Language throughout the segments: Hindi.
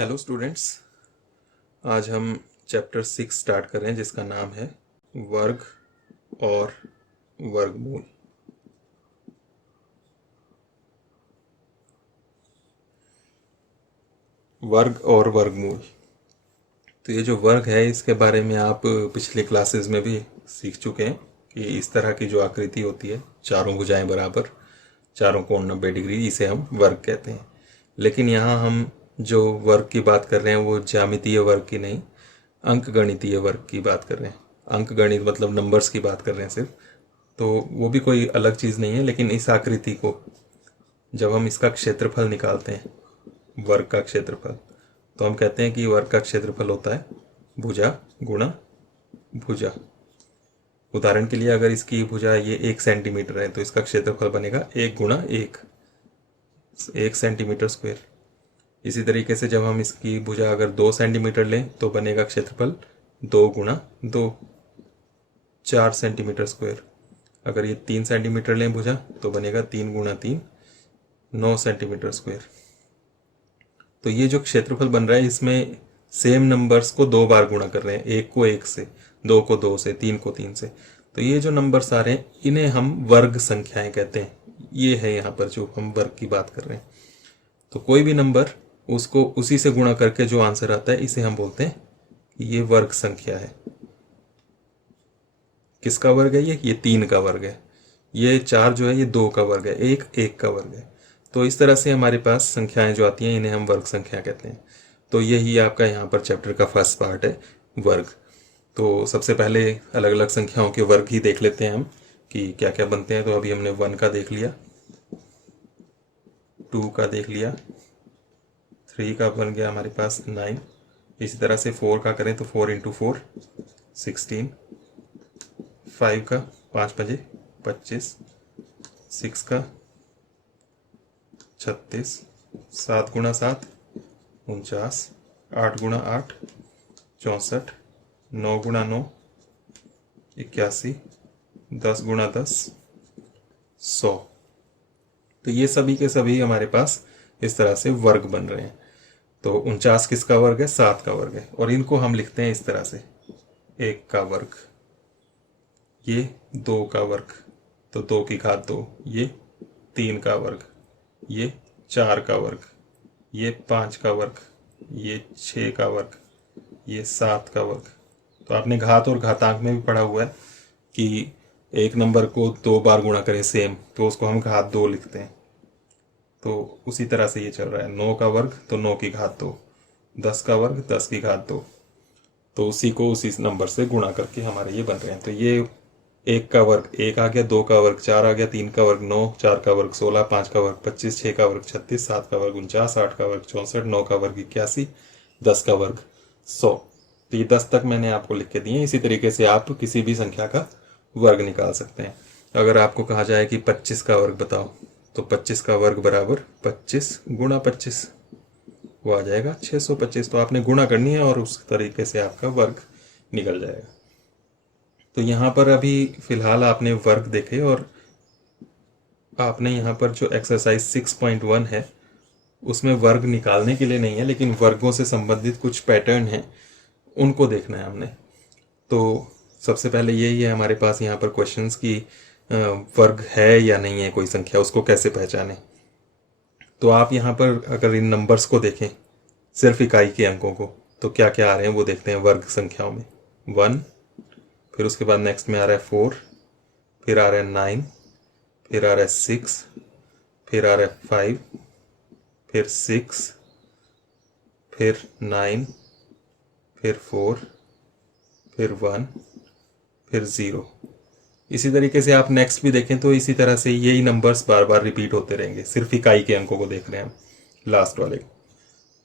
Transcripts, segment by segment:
हेलो स्टूडेंट्स, आज हम चैप्टर 6 स्टार्ट कर रहे हैं जिसका नाम है वर्ग और वर्गमूल। वर्ग और वर्गमूल। तो ये जो वर्ग है इसके बारे में आप पिछली क्लासेस में भी सीख चुके हैं कि इस तरह की जो आकृति होती है, चारों भुजाएं बराबर, चारों कोण 90 डिग्री, इसे हम वर्ग कहते हैं। लेकिन यहाँ हम जो वर्ग की बात कर रहे हैं वो ज्यामितीय वर्ग की नहीं, अंकगणितीय वर्ग की बात कर रहे हैं। अंकगणित मतलब नंबर्स की बात कर रहे हैं सिर्फ। तो वो भी कोई अलग चीज़ नहीं है, लेकिन इस आकृति को जब हम इसका क्षेत्रफल निकालते हैं, वर्ग का क्षेत्रफल, तो हम कहते हैं कि वर्ग का क्षेत्रफल होता है भुजा गुणा भुजा। उदाहरण के लिए अगर इसकी भुजा ये 1 सेंटीमीटर है तो इसका क्षेत्रफल बनेगा 1 गुणा 1 सेंटीमीटर स्क्वायर। इसी तरीके से जब हम इसकी भुजा अगर 2 सेंटीमीटर लें तो बनेगा क्षेत्रफल 2 गुणा 2, 4 सेंटीमीटर स्क्वायर। अगर ये 3 सेंटीमीटर लें भुजा तो बनेगा 3 गुणा 3, 9 सेंटीमीटर स्क्वायर। तो ये जो क्षेत्रफल बन रहा है इसमें सेम नंबर्स को 2 बार गुणा कर रहे हैं, 1 को 1 से, 2 को 2 से, 3 को 3 से। तो ये जो नंबर्स आ रहे हैं इन्हें हम वर्ग संख्याएं कहते हैं। ये है यहाँ पर जो हम वर्ग की बात कर रहे हैं। तो कोई भी नंबर उसको उसी से गुणा करके जो आंसर आता है इसे हम बोलते हैं कि ये वर्ग संख्या है। किसका वर्ग है ये 3 का वर्ग है। ये 4 जो है ये 2 का वर्ग है, 1 1 का वर्ग है। तो इस तरह से हमारे पास संख्याएं जो आती हैं इन्हें हम वर्ग संख्या कहते हैं। तो यही आपका यहाँ पर चैप्टर का फर्स्ट पार्ट है, वर्ग। तो सबसे पहले अलग अलग संख्याओं के वर्ग ही देख लेते हैं हम कि क्या क्या बनते हैं। तो अभी हमने 1 का देख लिया, 2 का देख लिया, 3 का बन गया हमारे पास 9। इसी तरह से 4 का करें तो 4 × 4 16, 5 का 5 बजे 25, 6 का 36, 7 गुणा 7 49, 8 गुणा 8 64, 9 गुणा 9 81, 10 गुणा 10 100। तो ये सभी के सभी हमारे पास इस तरह से वर्ग बन रहे हैं। तो 49 किसका वर्ग है? 7 का वर्ग है। और इनको हम लिखते हैं इस तरह से, 1 का वर्ग, ये 2 का वर्ग, तो 2 की घात 2, ये 3 का वर्ग, ये 4 का वर्ग, ये 5 का वर्ग, ये 6 का वर्ग, ये 7 का वर्ग। तो आपने घात और घातांक में भी पढ़ा हुआ है कि एक नंबर को 2 बार गुणा करें सेम तो उसको हम घात 2 लिखते हैं। तो उसी तरह से ये चल रहा है। 9 का वर्ग तो 9 की घात 2, 10 का वर्ग 10 की घात 2। तो उसी को उसी नंबर से गुणा करके हमारे ये बन रहे हैं। तो ये 1 का वर्ग 1 आ गया, 2 का वर्ग 4 आ गया, 3 का वर्ग 9, 4 का वर्ग 16, 5 का वर्ग 25, 6 का वर्ग 36, 7 का वर्ग 49, 8 का वर्ग 64, 9 का वर्ग 81, 10 का वर्ग 100। तो ये 10 तक मैंने आपको लिख के दिए। इसी तरीके से आप किसी भी संख्या का वर्ग निकाल सकते हैं। अगर आपको कहा जाए कि 25 का वर्ग बताओ तो 25 का वर्ग बराबर 25 गुणा 25, वो आ जाएगा 625। तो आपने गुणा करनी है और उस तरीके से आपका वर्ग निकल जाएगा। तो यहाँ पर अभी फिलहाल आपने वर्ग देखे और आपने यहाँ पर जो एक्सरसाइज 6.1 है उसमें वर्ग निकालने के लिए नहीं है, लेकिन वर्गों से संबंधित कुछ पैटर्न हैं उनको देखना है हमने। तो सबसे पहले यही है हमारे पास यहाँ पर क्वेश्चंस की वर्ग है या नहीं है कोई संख्या, उसको कैसे पहचानें। तो आप यहाँ पर अगर इन नंबर्स को देखें, सिर्फ इकाई के अंकों को, तो क्या क्या आ रहे हैं वो देखते हैं वर्ग संख्याओं में। 1, फिर उसके बाद नेक्स्ट में आ रहा है 4, फिर आ रहा है 9, फिर आ रहा है 6, फिर आ रहा है 5, फिर 6, फिर 9, फिर 4, फिर 1, फिर 0। इसी तरीके से आप नेक्स्ट भी देखें तो इसी तरह से यही नंबर्स बार बार रिपीट होते रहेंगे। सिर्फ इकाई के अंकों को देख रहे हैं हम, लास्ट वाले।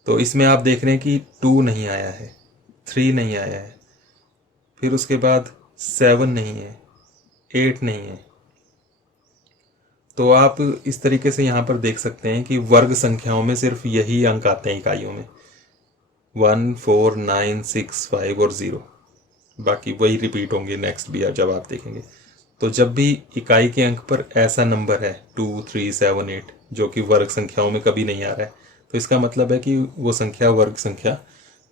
तो इसमें आप देख रहे हैं कि 2 नहीं आया है, 3 नहीं आया है, फिर उसके बाद 7 नहीं है, 8 नहीं है। तो आप इस तरीके से यहाँ पर देख सकते हैं कि वर्ग संख्याओं में सिर्फ यही अंक आते हैं इकाइयों में, 1, 4, 9, 6, 5 और 0। बाकी वही रिपीट होंगे नेक्स्ट भी जब आप देखेंगे। तो जब भी इकाई के अंक पर ऐसा नंबर है 2, 3, 7, 8 जो कि वर्ग संख्याओं में कभी नहीं आ रहा है, तो इसका मतलब है कि वो संख्या वर्ग संख्या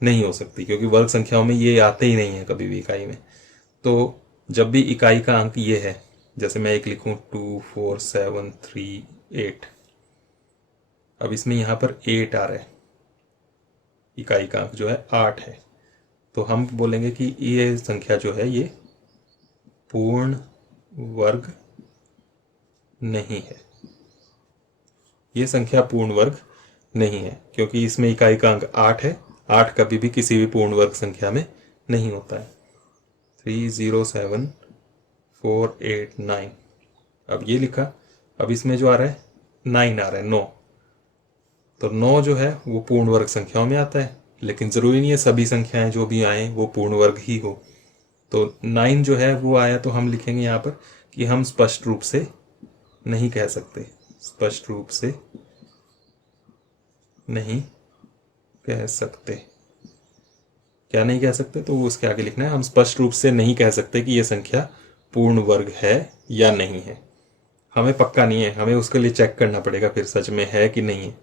नहीं हो सकती, क्योंकि वर्ग संख्याओं में ये आते ही नहीं है कभी भी इकाई में। तो जब भी इकाई का अंक ये है, जैसे मैं एक लिखूं 2 4 7 3 8, अब इसमें यहाँ पर 8 आ रहा है, इकाई का अंक जो है 8 है, तो हम बोलेंगे कि ये संख्या जो है ये पूर्ण वर्ग नहीं है, ये संख्या पूर्ण वर्ग नहीं है, क्योंकि इसमें इकाई का अंक 8 है। 8 कभी भी किसी भी पूर्ण वर्ग संख्या में नहीं होता है। 3 0 7 4 8 9, अब ये लिखा। अब इसमें जो आ रहा है 9 आ रहा है, 9, तो 9 जो है वो पूर्ण वर्ग संख्याओं में आता है, लेकिन ज़रूरी नहीं है सभी संख्याएं जो भी आए वो पूर्ण वर्ग ही हो। तो 9 जो है वो आया, तो हम लिखेंगे यहाँ पर कि हम स्पष्ट रूप से नहीं कह सकते, स्पष्ट रूप से नहीं कह सकते। क्या नहीं कह सकते, तो वो उसके आगे लिखना है, हम स्पष्ट रूप से नहीं कह सकते कि ये संख्या पूर्ण वर्ग है या नहीं है। हमें पक्का नहीं है, हमें उसके लिए चेक करना पड़ेगा फिर सच में है कि नहीं है।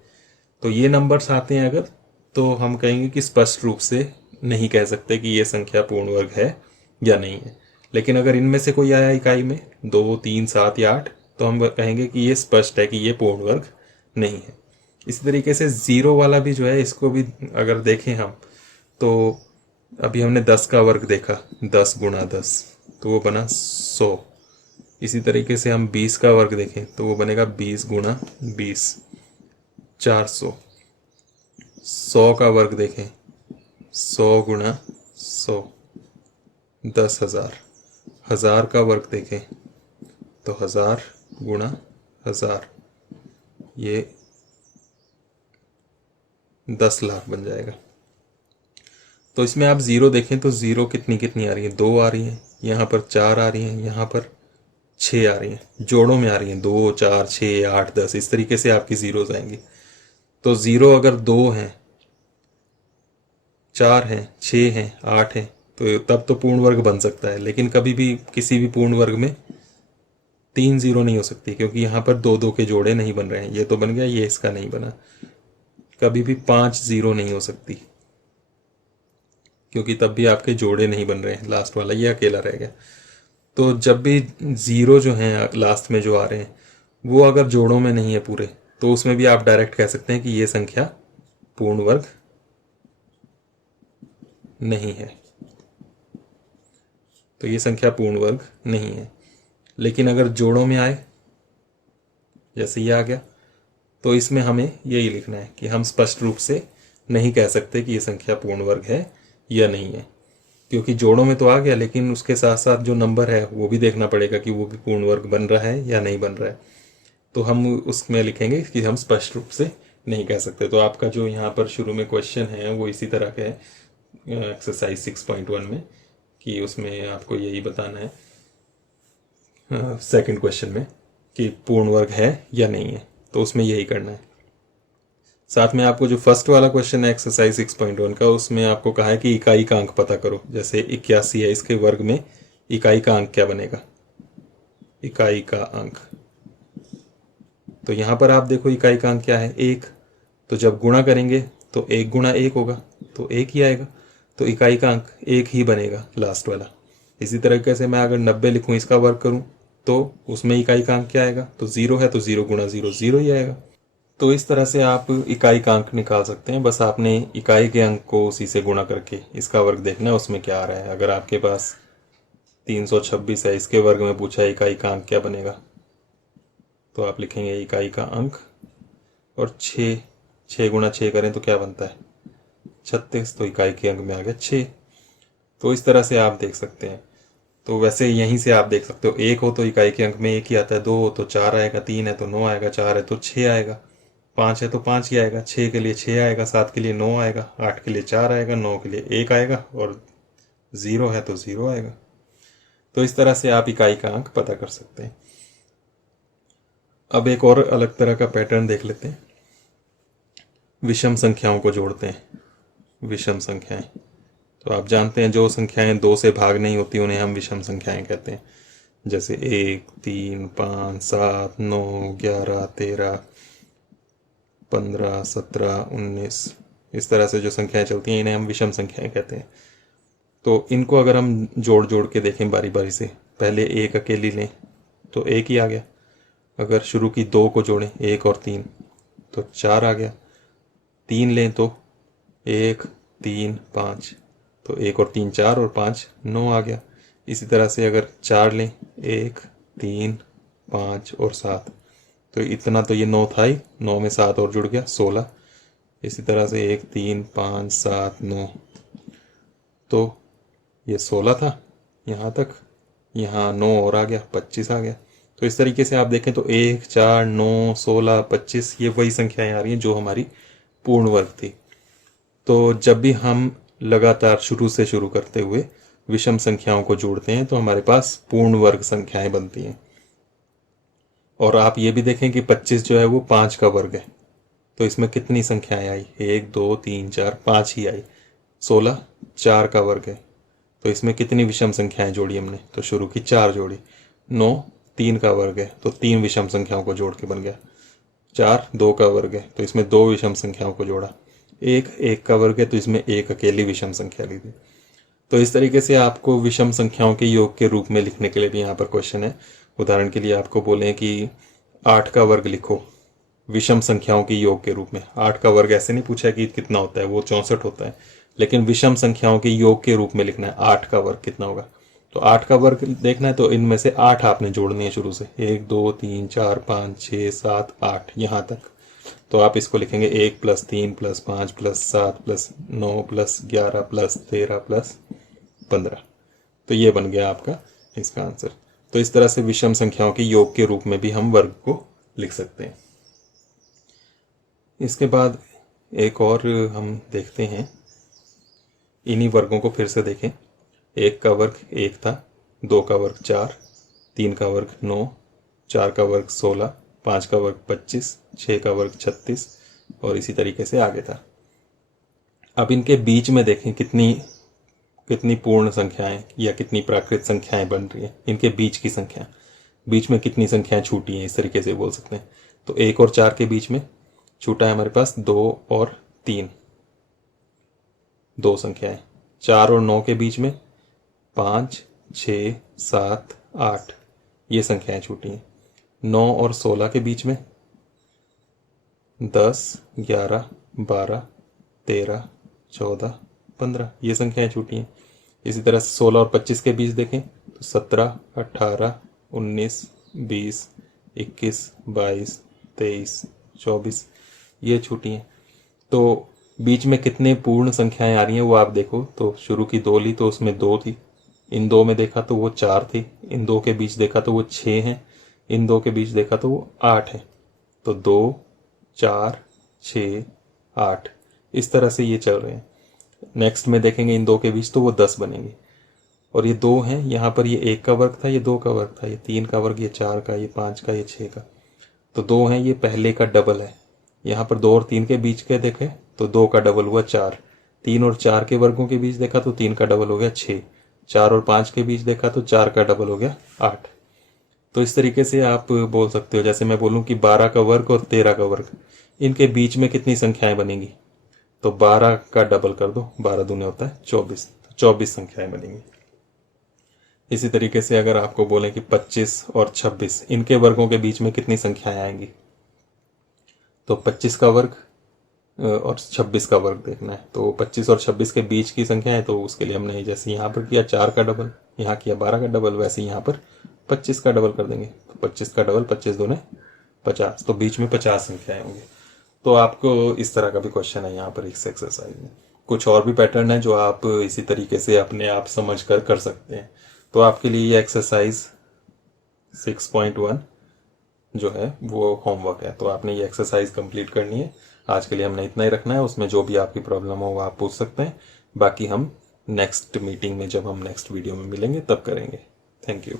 तो ये नंबर्स आते हैं अगर, तो हम कहेंगे कि स्पष्ट रूप से नहीं कह सकते कि ये संख्या पूर्ण वर्ग है या नहीं है। लेकिन अगर इनमें से कोई आया इकाई में 2 3 7 या 8, तो हम कहेंगे कि ये स्पष्ट है कि ये पूर्ण वर्ग नहीं है। इसी तरीके से 0 वाला भी जो है, इसको भी अगर देखें हम, तो अभी हमने 10 का वर्ग देखा, 10 गुणा 10, तो वो बना 100। इसी तरीके से हम 20 का वर्ग देखें तो वो बनेगा 20 गुणा 20, 400। 100 का वर्ग देखें, 100 गुणा 100, 10,000। 1000 का वर्ग देखें तो 1000 गुणा 1000, ये 10 लाख बन जाएगा। तो इसमें आप ज़ीरो देखें तो ज़ीरो कितनी कितनी आ रही है, 2 आ रही हैं, यहाँ पर 4 आ रही हैं, यहाँ पर 6 आ रही हैं, जोड़ों में आ रही हैं, 2 4 6 8 10, इस तरीके से आपकी ज़ीरोज़ आएंगी। तो ज़ीरो अगर 2 हैं, 4 हैं, 6 हैं, 8 हैं, तो तब तो पूर्ण वर्ग बन सकता है। लेकिन कभी भी किसी भी पूर्ण वर्ग में 3 ज़ीरो नहीं हो सकती, क्योंकि यहाँ पर 2 2 के जोड़े नहीं बन रहे हैं। ये तो बन गया, ये इसका नहीं बना। कभी भी 5 ज़ीरो नहीं हो सकती, क्योंकि तब भी आपके जोड़े नहीं बन रहे हैं, लास्ट वाला ये अकेला रह गया। तो जब भी ज़ीरो जो हैं लास्ट में जो आ रहे हैं, वो अगर जोड़ों में नहीं है पूरे, तो उसमें भी आप डायरेक्ट कह सकते हैं कि ये संख्या पूर्ण वर्ग नहीं है। तो ये संख्या पूर्ण वर्ग नहीं है। लेकिन अगर जोड़ों में आए, जैसे ये आ गया, तो इसमें हमें यही लिखना है कि हम स्पष्ट रूप से नहीं कह सकते कि ये संख्या पूर्ण वर्ग है या नहीं है, क्योंकि जोड़ों में तो आ गया, लेकिन उसके साथ साथ जो नंबर है वो भी देखना पड़ेगा कि वो भी पूर्ण वर्ग बन रहा है या नहीं बन रहा है। तो हम उसमें लिखेंगे कि हम स्पष्ट रूप से नहीं कह सकते। तो आपका जो यहाँ पर शुरू में क्वेश्चन है वो इसी तरह का है, एक्सरसाइज 6.1 में, कि उसमें आपको यही बताना है सेकंड क्वेश्चन में कि पूर्ण वर्ग है या नहीं है, तो उसमें यही करना है। साथ में आपको जो फर्स्ट वाला क्वेश्चन है एक्सरसाइज 6.1 का, उसमें आपको कहा है कि इकाई का अंक पता करो। जैसे 81 है, इसके वर्ग में इकाई का अंक क्या बनेगा, इकाई का अंक। तो यहाँ पर आप देखो इकाई का अंक क्या है, 1। तो जब गुणा करेंगे तो 1 गुणा 1 होगा, तो 1 ही आएगा। तो इकाई का अंक 1 ही बनेगा लास्ट वाला। इसी तरीके से मैं अगर 90 लिखूँ, इसका वर्ग करूँ, तो उसमें इकाई का अंक क्या आएगा, तो 0 है, तो 0 गुणा 0 0 ही आएगा। तो इस तरह से आप इकाई का अंक निकाल सकते हैं। बस आपने इकाई के अंक को उसी से गुणा करके इसका वर्ग देखना है उसमें क्या आ रहा है। अगर आपके पास 326 है, इसके वर्ग में पूछा है इकाई का अंक क्या बनेगा, तो आप लिखेंगे इकाई का अंक, और 6 गुणा 6 करें तो क्या बनता है, 36, तो इकाई के अंक में आ गया 6। तो इस तरह से आप देख सकते हैं। तो वैसे यहीं से आप देख सकते हो, 1 हो तो इकाई के अंक में 1 ही आता है, 2 हो तो 4 आएगा, 3 है तो 9 आएगा, 4 है तो 6 आएगा, 5 है तो 5 ही आएगा, 6 के लिए 6 आएगा, 7 के लिए 9 आएगा, 8 के लिए 4 आएगा, 9 के लिए 1 आएगा, और 0 है तो 0 आएगा। तो इस तरह से आप इकाई का अंक पता कर सकते हैं। अब एक और अलग तरह का पैटर्न देख लेते हैं। विषम संख्याओं को जोड़ते हैं। विषम संख्याएं, तो आप जानते हैं जो संख्याएं 2 से भाग नहीं होती उन्हें हम विषम संख्याएं कहते हैं। जैसे 1 3 5 7 9 11 13, 15, 17, 19, इस तरह से जो संख्याएं चलती हैं इन्हें हम विषम संख्याएं कहते हैं। तो इनको अगर हम जोड़ जोड़ के देखें बारी बारी से, पहले एक अकेली लें तो एक ही आ गया। अगर शुरू की 2 को जोड़ें, 1 और 3, तो 4 आ गया। 3 लें तो 1, 3, 5, तो 1 और 3 4 और 5 9 आ गया। इसी तरह से अगर 4 लें, 1, 3, 5 और 7, तो इतना तो ये 9 था ही, 9 में 7 और जुड़ गया 16। इसी तरह से 1, 3, 5, 7, 9, तो ये 16 था यहाँ तक, यहाँ 9 और आ गया, 25 आ गया। तो इस तरीके से आप देखें तो 1, 4, 9, 16, 25 ये वही संख्याएं आ रही हैं जो हमारी पूर्ण वर्ग थी। तो जब भी हम लगातार शुरू से शुरू करते हुए विषम संख्याओं को जोड़ते हैं तो हमारे पास पूर्ण वर्ग संख्याएं बनती हैं। और आप ये भी देखें कि 25 जो है वो 5 का वर्ग है, तो इसमें कितनी संख्याएं आई, 1, 2, 3, 4, 5 ही आई। 16 4 का वर्ग है, तो इसमें कितनी विषम संख्याएं जोड़ी हमने, तो शुरू की 4 जोड़ी। 9 3 का वर्ग है, तो 3 विषम संख्याओं को जोड़ के बन गया। 4 2 का वर्ग है, तो इसमें 2 विषम संख्याओं को जोड़ा। 1 1 का वर्ग है, तो इसमें एक अकेली विषम संख्या ली थी। तो इस तरीके से आपको विषम संख्याओं के योग के रूप में लिखने के लिए भी यहाँ पर क्वेश्चन है। उदाहरण के लिए आपको बोलें कि 8 का वर्ग लिखो विषम संख्याओं के योग के रूप में। 8 का वर्ग ऐसे नहीं पूछा कि कितना होता है, वो 64 होता है, लेकिन विषम संख्याओं के योग के रूप में लिखना है 8 का वर्ग कितना होगा। तो 8 का वर्ग देखना है तो इनमें से 8 आपने जोड़नी है शुरू से, 1, 2, 3, 4, 5, 6, 7, 8 यहाँ तक। तो आप इसको लिखेंगे 1 + 3 + 5 + 7 + 9 + 11 + 13 + 15। तो ये बन गया आपका इसका आंसर। तो इस तरह से विषम संख्याओं के योग के रूप में भी हम वर्ग को लिख सकते हैं। इसके बाद एक और हम देखते हैं, इन्हीं वर्गों को फिर से देखें। 1 का वर्ग 1 था, 2 का वर्ग 4, 3 का वर्ग 9, 4 का वर्ग 16, 5 का वर्ग 25, 6 का वर्ग 36 और इसी तरीके से आगे था। अब इनके बीच में देखें कितनी पूर्ण संख्याएं या कितनी प्राकृत संख्याएं बन रही हैं। इनके बीच की संख्या, बीच में कितनी संख्याएं छूटी हैं, इस तरीके से बोल सकते हैं। तो 1 और 4 के बीच में छूटा है हमारे पास 2 और 3, 2 संख्याएं। 4 और 9 के बीच में 5, 6, 7, 8 ये संख्याएं छूटी हैं। 9 और 16 के बीच में 10, 11, 12, 13, 14, 15 ये संख्याएं छूटी हैं। इसी तरह से 16 और 25 के बीच देखें तो 17, 18, 19, 20, 21, 22, 23, 24 ये छूटी हैं। तो बीच में कितने पूर्ण संख्याएं आ रही हैं वो आप देखो। तो शुरू की 2 ली तो उसमें 2 थी, इन 2 में देखा तो वो 4 थी, इन 2 के बीच देखा तो वो 6 हैं, इन 2 के बीच देखा तो वो 8 है। तो 2, 4, 6, 8 इस तरह से ये चल रहे हैं। नेक्स्ट में देखेंगे इन 2 के बीच तो वो 10 बनेंगे। और ये 2 हैं, यहाँ पर ये 1 का वर्ग था, ये 2 का वर्ग था, ये 3 का वर्ग, ये 4 का, ये 5 का, ये 6 का। तो 2 हैं, ये पहले का डबल है। यहाँ पर 2 और 3 के बीच के देखें तो 2 का डबल हुआ 4, 3 और 4 के वर्गों के बीच देखा तो 3 का डबल हो गया 6, 4 और 5 के बीच देखा तो 4 का डबल हो गया 8। तो इस तरीके से आप बोल सकते हो, जैसे मैं बोलूँ कि 12 का वर्ग और 13 का वर्ग, इनके बीच में कितनी संख्याएं बनेंगी, तो 12 का डबल कर दो, 12 दूने होता है 24, तो 24 संख्याएं बनेंगी। इसी तरीके से अगर आपको बोलें कि 25 और 26 इनके वर्गों के बीच में कितनी संख्याएं आएंगी, तो 25 का वर्ग और 26 का वर्ग देखना है। तो 25 और 26 के बीच की संख्या है, तो उसके लिए हमने जैसे यहाँ पर किया 4 का डबल, यहाँ किया 12 का डबल, वैसे यहाँ पर 25 का डबल कर देंगे। तो 25 का डबल 25 दूने 50, तो बीच में 50 संख्याएं होंगी। तो आपको इस तरह का भी क्वेश्चन है यहाँ पर इस एक्सरसाइज में। कुछ और भी पैटर्न है जो आप इसी तरीके से अपने आप समझ कर सकते हैं। तो आपके लिए ये एक्सरसाइज 6.1 जो है वो होमवर्क है, तो आपने ये एक्सरसाइज कंप्लीट करनी है। आज के लिए हमने इतना ही रखना है, उसमें जो भी आपकी प्रॉब्लम हो वो आप पूछ सकते हैं। बाकी हम नेक्स्ट मीटिंग में, जब हम नेक्स्ट वीडियो में मिलेंगे तब करेंगे। Thank you.